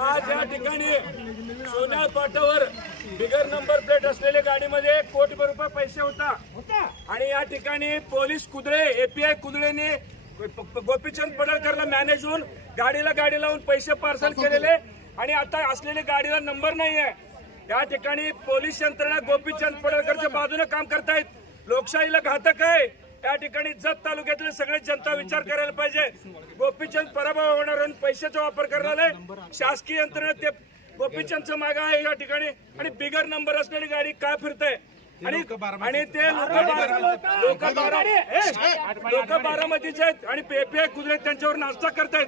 आज या ठिकाणी सोन्याळ फाट्यावर बिगर नंबर प्लेट असलेल्या गाडीमध्ये कोटीभर रुपये पैसे होता आणि या ठिकाणी पोलीस कुदळे एपीआय कुदळेने गोपीचंद पडळकरला मॅनेज होऊन गाडीला लावून पैसे पार्सल केलेले आणि आता असलेल्या गाडीला नंबर नाहीये। या ठिकाणी पोलीस यंत्रणा गोपीचंद पडळकरच्या बाजूने काम करतायत। लोकशाहीला घातक आहे। या ठिकाणी जत तालुक्यातले सगळे जनता विचार करायला पाहिजे। गोपीचंद पराभव होणार पैशाचा वापर करणारे शासकीय यंत्रणा ते गोपीचंदचं मागे आहे या ठिकाणी आणि बिगर नंबर असलेली गाडी काय फिरते आणि ते लोक बारामतीचे आहेत आणि एपीआय कुदळे त्यांच्यावर नाश्ता करतायत।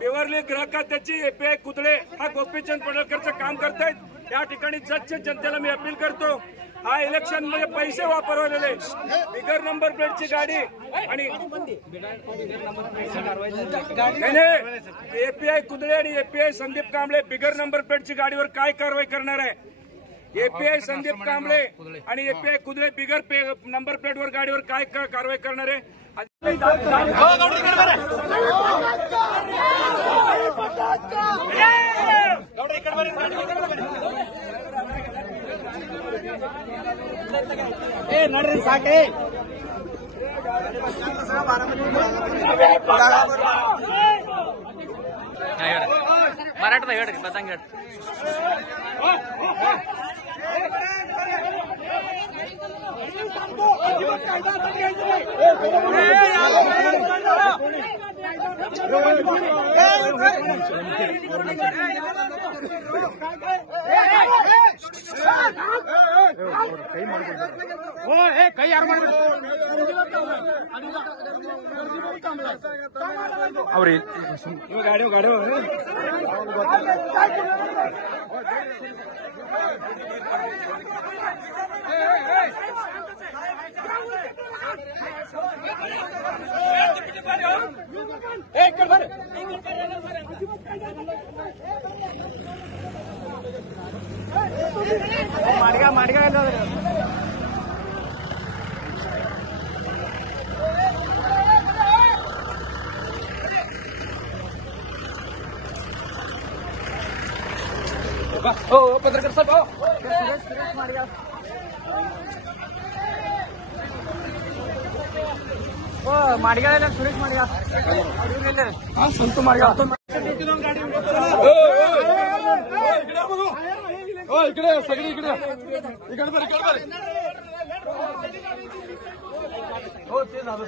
पेवरले ग्राहकात त्याची एपीआय कुदळे हा गोपीचंद पडळकरचं काम करतायत। या ठिकाणी जतच्या जनतेला मी अपील करतो, हा इलेक्शन मध्ये पैसे वापरवलेले बिगर नंबर प्लेटची गाडी आणि एपीआय कुदळे आणि API Sandeep Kamble bigger number प्लेटची गाडीवर काय कारवाई करणार आहे? एपीआय संदीप कांबळे आणि एपीआय कुदळे बिगर नंबर प्लेटवर गाडीवर काय कारवाई करणार आहे? नड्री साठे मराठा पतंग कई यार ಅವ್ರಿ ಗಾಡಿ ಮಾಡಿಗ हो पत्रकार साहेब हो ಮಾಡಿಗ ಸುರೇಶ್ ಮಾಡಿಗ ಸಂತು ಮಾಡಿಗ इकडे सगळी इकडे बरं हो ते झालं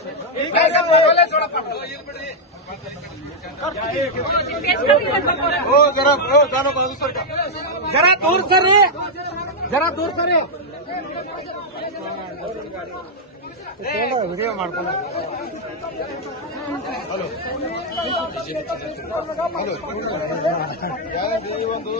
हो जरा हो जाणं बाजू सर जरा दूर सर ವಿಡಿಯೋ ಮಾಡ್ಕೊಂಡು ಹಲೋ ಈ ಒಂದು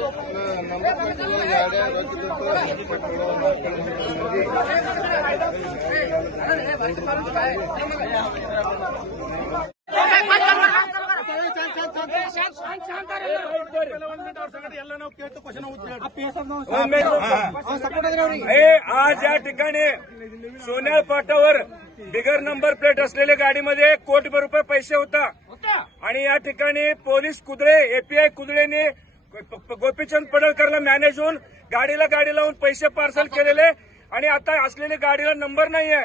आज या ठिकाणी सोन्याळ फाट्यावर बिगर नंबर प्लेट असलेल्या गाडीमध्ये कोटीभर रुपये पैसे होता आणि या ठिकाणी पोलीस कुदळे एपीआय कुदळेने गोपीचंद पडळकरला मॅनेज होऊन गाडीला लावून पैसे पार्सल केलेले आणि आता असलेल्या गाडीला नंबर नाहीये।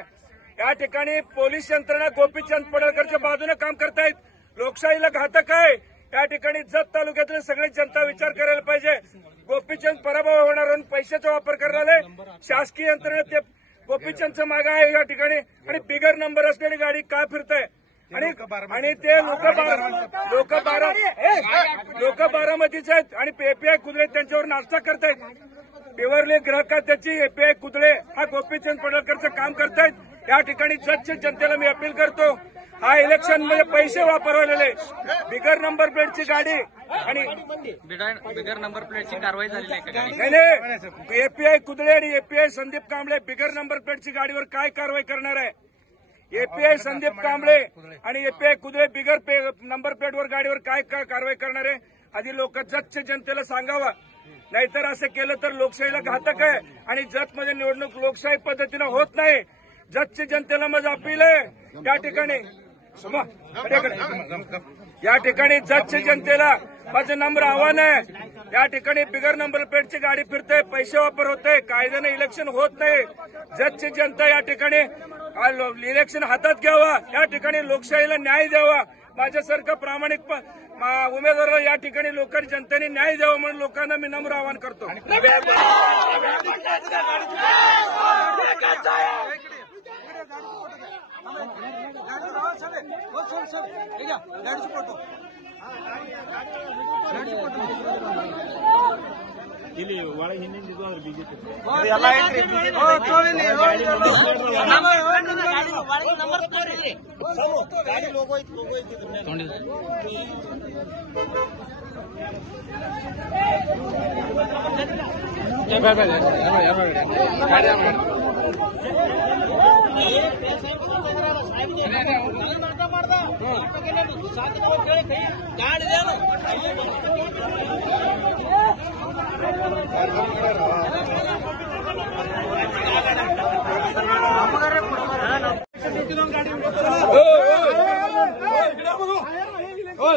या ठिकाणी पोलीस यंत्रणा गोपीचंद पडळकरच्या बाजूने काम करतायत। लोकशाहीला घातक आहे। या ठिकाणी जत तालुक्यातले सगळे जनता विचार करायला पाहिजे। गोपीचंद पराभव होणार पैशाचा वापर करणारे शासकीय यंत्रणा ते गोपीचंदचं मागे आहे या ठिकाणी आणि बिगर नंबर असलेली गाडी काय फिरते आणि ते लोक बारामतीचे आहेत आणि एपीआय कुदळे त्यांच्यावर नाश्ता करतायत। पेवरले ग्राहकात त्याची एपीआय कुदळे हा गोपीचंद पडळकरचं काम करतायत। या ठिकाणी जतच्या जनतेला मी अपील करतो, हा इलेक्शन मध्ये पैसे वापरवलेले बिगर नंबर प्लेटची गाडी आणि बिगर नंबर प्लेटची कारवाई झालेली आहे का? नाही एपीआय कुदळे आणि API Sandeep Kamble bigger number प्लेटची गाडीवर काय कारवाई करणार आहे? एपीआय संदीप कांबळे आणि एपीआय कुदळे बिगर नंबर प्लेटवर गाडीवर काय कारवाई करणार आहे? आधी जतच्या जनतेला सांगावं, नाहीतर असं केलं तर लोकशाहीला घातक आहे आणि जतमध्ये निवडणूक लोकशाही पद्धतीनं होत नाही. जतच्या जनतेला माझं अपील आहे त्या ठिकाणी या ठिकाणी जतच्या जनतेला माझं नम्र आव्हान आहे. या ठिकाणी बिगर नंबर प्लेटची गाडी फिरते, पैसे वापर होते, कायद्यानं इलेक्शन होत नाही. जतची जनता या ठिकाणी इलेक्शन हातात घ्यावा, या ठिकाणी लोकशाहीला न्याय द्यावा. माझ्यासारखं प्रामाणिक उमेदवाराला या ठिकाणी लोकांनी जनतेने न्याय द्यावा म्हणून लोकांना मी नम्र आवाहन करतो.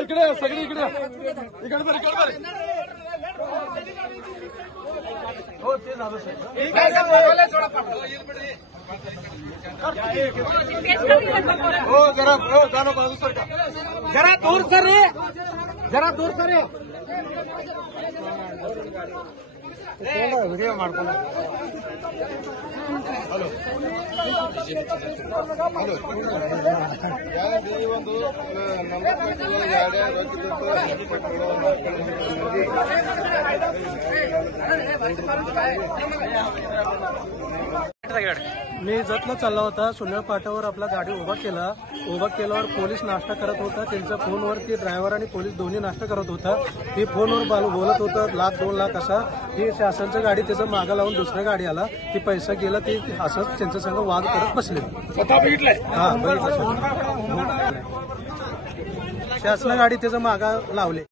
इकडे सगळी इकडे हो ते झालं हो जरा हो जाणं बाजू सरका जरा दूर सर रे व्हिडिओ ಮಾಡ್ಕೊಂಡು ಹಲೋ ಈ ಒಂದು मी जतला चालला होता. सुन्नर फाट्यावर आपला गाडी उभा केल्यावर पोलीस नाश्ता करत होता. त्यांच्या फोनवरती ड्रायव्हर आणि पोलीस दोन्ही नाश्ता करत होता. ही फोनवर बोलत होतं 1,00,000-2 लाख असा. ही शासनची गाडी त्याचं मागं लावून दुसऱ्या गाडी आला, ती पैसा गेला, ते असंच त्यांच्या संग वाद करत बसले. हा बघितलं, शासन गाडी त्याचं मागं लावले.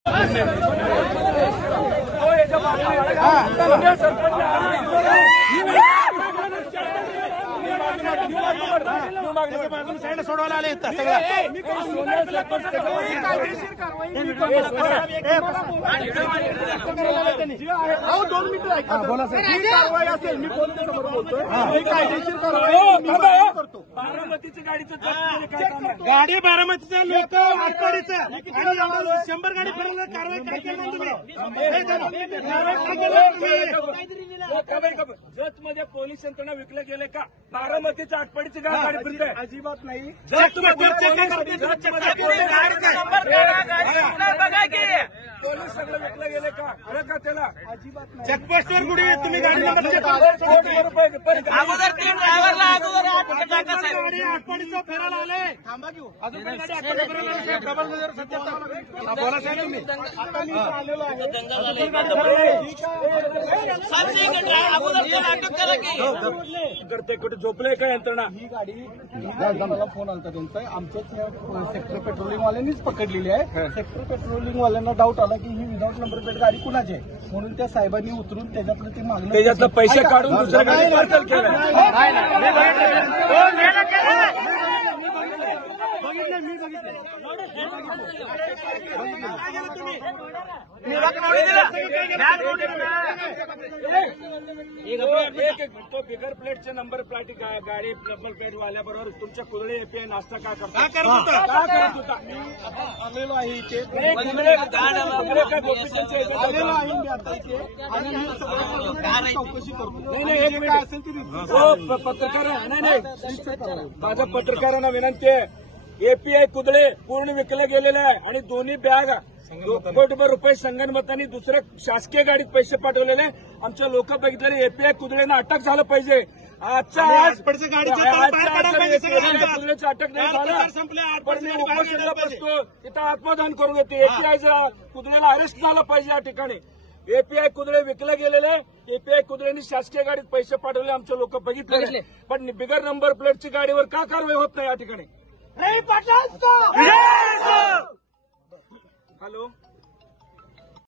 सोडवायला आले बोला सर, कारवाई असेल मी कोणत्या समोर बोलतोय, कायदेशीर कारवाई करतो. बारामतीची गाडीचं गाडी बारामतीचं लोक आटपाडीचं 100 गाडी फिरवलं, कारवाई काय केलं तुम्ही? जत मध्ये पोलीस यंत्रणा विकले गेले का? बारामतीच्या आटपाडीची गाडी फिरते अजिबात नाही. पोलीस सगळं विकले गेले का? खरं का त्याला? अजिबात नाही. चेकपोस्टवर कुठे तुम्ही गाडी रुपये गाडी आटपाडीचं फिरायला आले. थांबा घेऊ अजून पण गाडी आटपाडी फिरायला आले. डबल नजर सध्या बोला साहेब तुम्ही. आता मी आलेलो आहे. करते कुठे झोपले का यंत्रणा? ही गाडी मला फोन आलता त्यांचा, आमच्याच सेक्टर पेट्रोलिंग वाल्यांनीच पकडलेली आहे. सेक्टर पेट्रोलिंग वाल्यांना डाऊट आला की ही विदाऊट नंबर प्लेट गाडी कुणाची आहे, म्हणून त्या साहेबांनी उतरून त्याच्यातलं ते मागणं, त्याच्यातलं पैसे काढून दुसऱ्या गाडी पार्सल केलं. तो बिगर प्लेटचे नंबर प्लेट गाडी नंबर प्लेट वाल्याबरोबर तुमच्या कुदळे एपीआय नाश्ता का करत होता? आलेलो आहे इथे, आलेलो आहे मी आता इथे आणि मी सगळं चौकशी करतो. नाही काय असेल ती पत्रकार नाही माझ्या पत्रकारांना विनंती आहे, एपीआय कुदळे पूर्ण विकले गेलेले आहे आणि दोन्ही बॅग कोटीभर रुपये संगणमतांनी दुसऱ्या शासकीय गाडीत पैसे पाठवलेले. आमच्या लोक बघितलेले एपीआय कुदळेंना अटक झालं पाहिजे. आजच्या आणि आज आजपर्यंत गाडीचं तळ बाहेर काढायला पाहिजे सगळ्यांना. कुत्र्याची अटक नाही काल झाला प्रचार संपले, पण आजपर्यंत मी बाहेर उपोषणाला काढायला पाहिजे. बसतो तिथं आत्मदान करून येते एपीआयचा कुत्र्याला अरेस्ट झालं पाहिजे या ठिकाणी. एपीआय कुत्रे विकले गेलेले एपीआय कुत्र्यांनी शासकीय गाडीत पैसे पाठवले आमचे लोक बघितले पण बिगर नंबर प्लेटची गाडीवर का कारवाई होत नाही या ठिकाणी. हॅलो